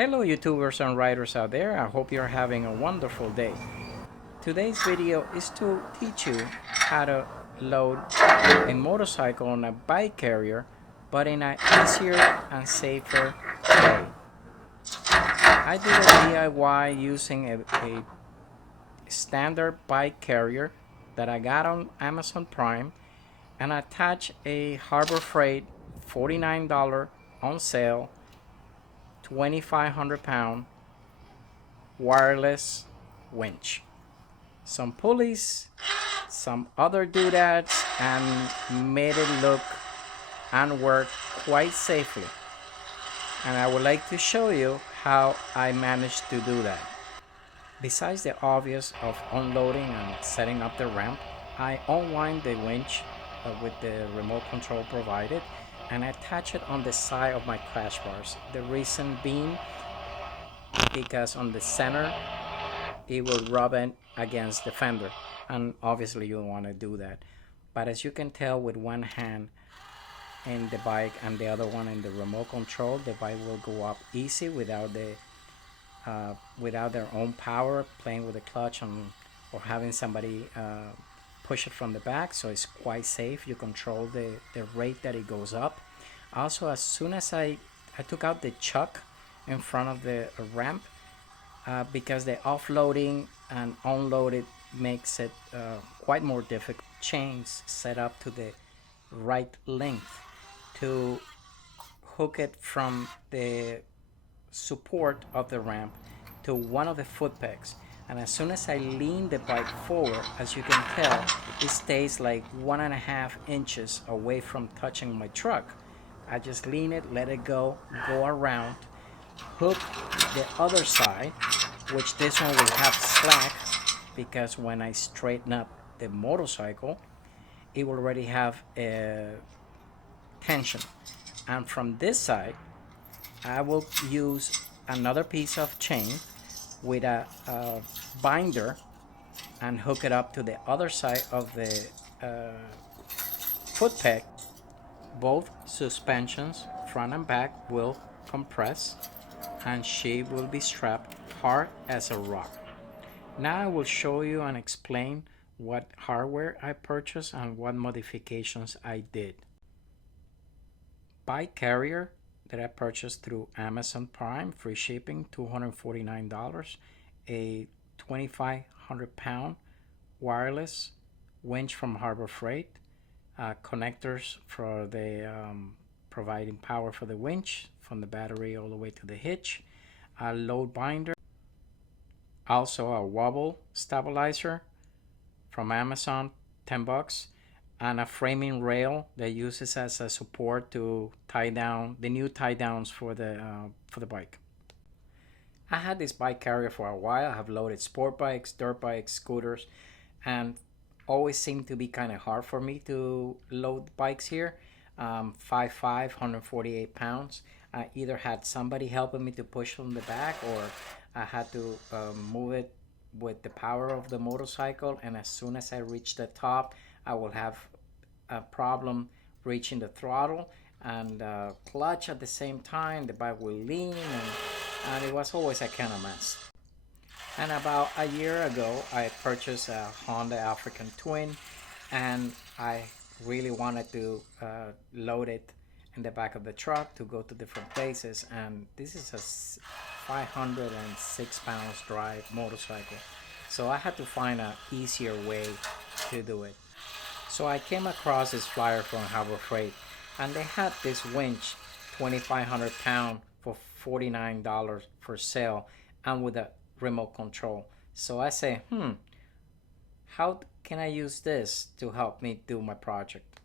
Hello YouTubers and riders out there, I hope you're having a wonderful day. Today's video is to teach you how to load a motorcycle on a bike carrier, but in an easier and safer way. I did a DIY using a standard bike carrier that I got on Amazon Prime, and I attached a Harbor Freight $49 on sale 2,500 pound wireless winch, some pulleys, some other doodads, and made it look and work quite safely. And I would like to show you how I managed to do that. Besides the obvious of unloading and setting up the ramp, I unwind the winch with the remote control provided and attach it on the side of my crash bars. The reason being because on the center it will rub it against the fender, and obviously you don't want to do that. But as you can tell, with one hand in the bike and the other one in the remote control, the bike will go up easy without their own power, playing with the clutch or having somebody push it from the back. So it's quite safe. You control the rate that it goes up. Also, as soon as I took out the chuck in front of the ramp, because the offloading and unloaded makes it quite more difficult. Chains set up to the right length to hook it from the support of the ramp to one of the foot pegs. And as soon as I lean the bike forward, as you can tell, it stays like 1.5 inches away from touching my truck. I just lean it, let it go around, hook the other side, which this one will have slack because when I straighten up the motorcycle, it will already have a tension. And from this side, I will use another piece of chain with a binder and hook it up to the other side of the foot peg. Both suspensions, front and back, will compress and she will be strapped hard as a rock. Now I will show you and explain what hardware I purchased and what modifications I did. Bike carrier that I purchased through Amazon Prime, free shipping, $249. A 2,500 pound wireless winch from Harbor Freight, connectors for the providing power for the winch from the battery all the way to the hitch, a load binder, also a wobble stabilizer from Amazon, $10, and a framing rail that uses as a support to tie down the new tie downs for the bike. I had this bike carrier for a while. I have loaded sport bikes, dirt bikes, scooters, and always seemed to be kind of hard for me to load bikes here. 5'5", 148 pounds. I either had somebody helping me to push from the back, or I had to move it with the power of the motorcycle, and as soon as I reach the top, I will have a problem reaching the throttle and clutch at the same time. The bike will lean, and it was always a kind of mess. And about a year ago, I purchased a Honda African Twin, and I really wanted to load it in the back of the truck to go to different places. And this is a 506 pounds drive motorcycle, so I had to find an easier way to do it. So I came across this flyer from Harbor Freight, and they had this winch, 2,500 pound, for $49 for sale, and with a remote control. So I say, how can I use this to help me do my project?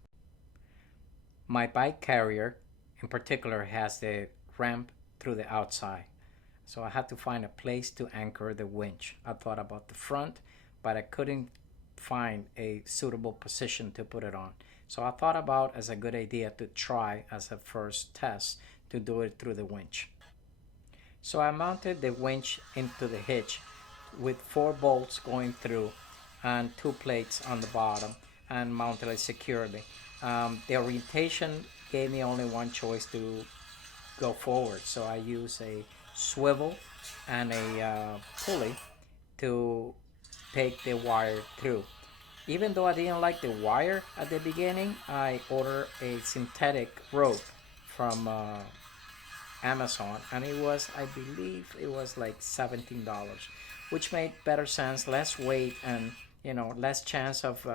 My bike carrier in particular has the ramp through the outside, so I had to find a place to anchor the winch. I thought about the front, but I couldn't find a suitable position to put it on. So I thought about as a good idea to try as a first test to do it through the winch. So I mounted the winch into the hitch with 4 bolts going through and 2 plates on the bottom, and mounted it securely. The orientation gave me only one choice to go forward. So I use a swivel and a pulley to take the wire through. Even though I didn't like the wire at the beginning, I ordered a synthetic rope from Amazon, and it was, I believe, it was like $17, which made better sense, less weight, and less chance of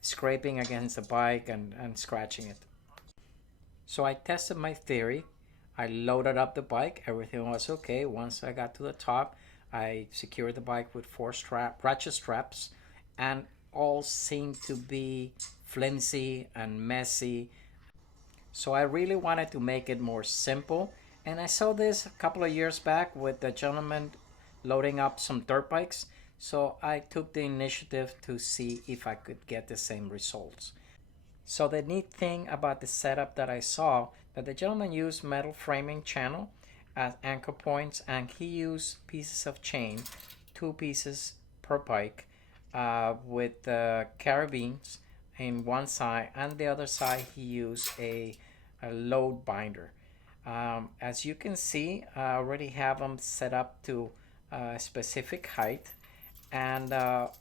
scraping against the bike and scratching it. So I tested my theory. I loaded up the bike. Everything was okay. Once I got to the top, I secured the bike with four ratchet straps, and all seemed to be flimsy and messy. So I really wanted to make it more simple. And I saw this a couple of years back with the gentleman loading up some dirt bikes. So I took the initiative to see if I could get the same results. So the neat thing about the setup that I saw, that the gentleman used metal framing channel as anchor points, and he used pieces of chain, 2 pieces per bike, with carabines in one side, and the other side he used a load binder. As you can see, I already have them set up to a specific height, and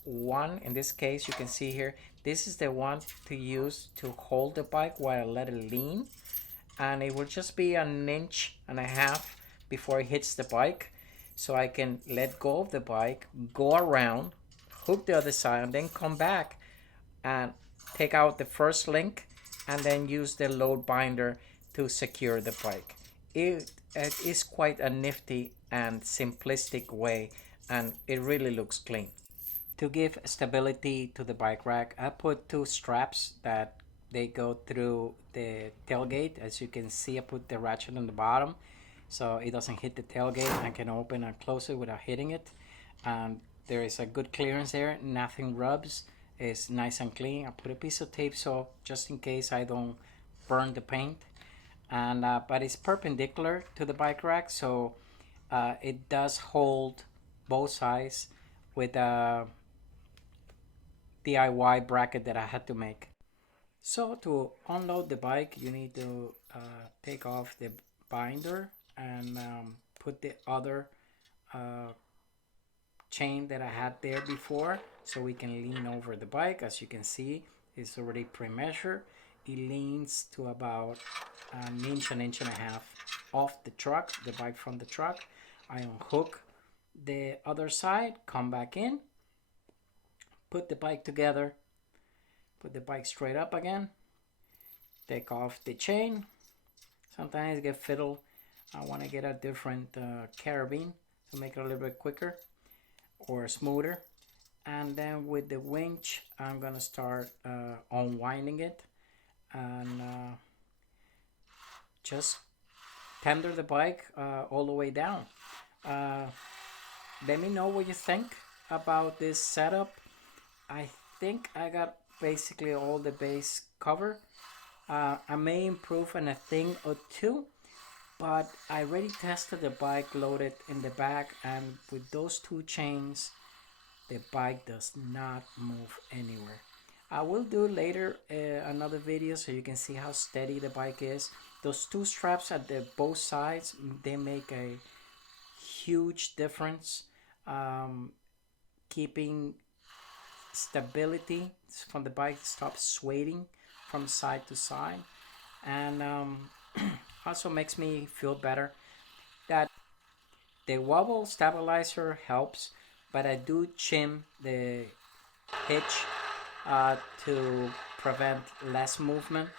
one, in this case, you can see here, this is the one to use to hold the bike while I let it lean, and it will just be an inch and a half before it hits the bike, so I can let go of the bike, go around, hook the other side, and then come back and take out the first link, and then use the load binder to secure the bike. It is quite a nifty and simplistic way, and it really looks clean. To give stability to the bike rack, I put 2 straps that they go through the tailgate. As you can see, I put the ratchet on the bottom so it doesn't hit the tailgate. I can open and close it without hitting it. And there is a good clearance there. Nothing rubs. It's nice and clean. I put a piece of tape so just in case I don't burn the paint. And but it's perpendicular to the bike rack, so it does hold both sides with a DIY bracket that I had to make. So to unload the bike, you need to take off the binder and put the other uh, chain that I had there before, so we can lean over the bike. As you can see, it's already pre-measured. It leans to about an inch and a half off the truck, the bike from the truck. I unhook the other side, come back in, put the bike together, put the bike straight up again, take off the chain. Sometimes I get fiddle. I want to get a different carabine to make it a little bit quicker or smoother. And then with the winch, I'm gonna start unwinding it and just tender the bike all the way down. Uh, Let me know what you think about this setup. I think I got basically all the base covered. I may improve on a thing or two, but I already tested the bike loaded in the back, and with those 2 chains, the bike does not move anywhere. I will do later another video so you can see how steady the bike is. Those 2 straps at the both sides, they make a huge difference, keeping stability from the bike, stops swaying from side to side, and also makes me feel better that the wobble stabilizer helps, but I do chim the hitch to prevent less movement.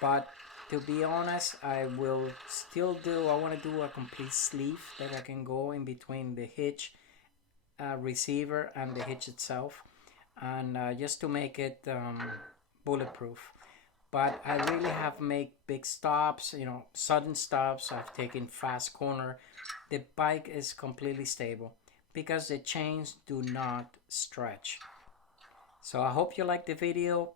But to be honest, I will still do, I want to do a complete sleeve that I can go in between the hitch receiver and the hitch itself, and just to make it bulletproof. But I really have made big stops, sudden stops. I've taken fast corner. The bike is completely stable because the chains do not stretch. So I hope you like the video.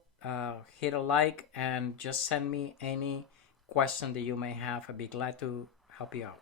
Hit a like and just send me any question that you may have. I'd be glad to help you out.